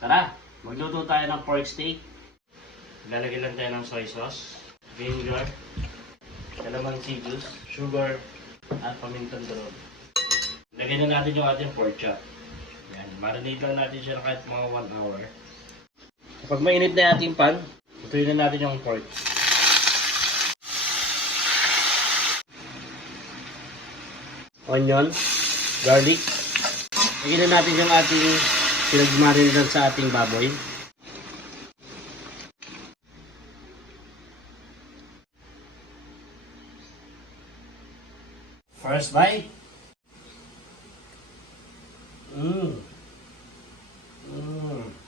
Tara, magluto tayo ng pork steak. Lalagyan lang tayo ng soy sauce, vinegar, calamansi juice, sugar, at pamintang durog. Lagyan na natin yung ating pork chop. Yan, marinate lang natin siya kahit mga 1 hour. Kapag mainit na yung ating pan, lutuin na natin yung pork. Onion, garlic. Lagyan na natin yung ating pinagmarinadan sa ating baboy. First bite. Mmm. Mmm.